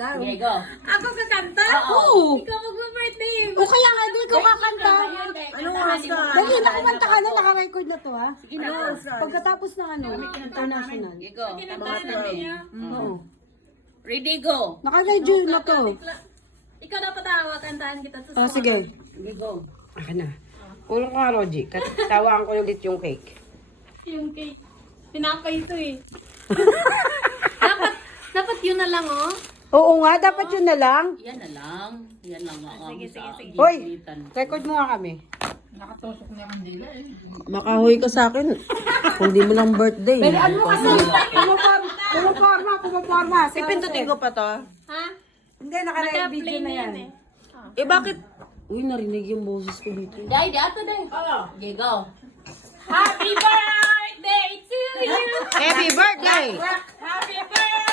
daw. Okay, go. Ako kakanta? Oo. Ikaw mag-birthday. O kaya nga, di ko kakanta. Anong oras ka? Dali, nakumanta ka na, naka-record na to ha. Sige na. Pagkatapos ng ano, international. Okay, go. Kinanta namin niya. Oo. Ready, go. Naka-radio na to. Ikaw dapat tawa, kantahan kita sa Sige. Okay, go. Akin na. Ulong ka, Roji. Tawaan ko ulit yung cake. Yung cake. Tinapay ito eh. dapat yun na lang oh. Oo nga, dapat yun na lang. Yan na lang. Yan lang nga. Sige, sige. Hoy, record mo nga kami. Nakatusok na yung dila eh. Makahoy ka sa akin. Kung di mo lang birthday. Ano mo kasi? Pumaporma. Pipindutin ko pa to. Ha? Hindi, naka-video Naka-play na na yan. yan eh. Eh, bakit? Uy, narinig yung boses ko dito. Dahil, ato dahil. Okay, go. Happy birthday to you! Happy birthday! Happy birthday!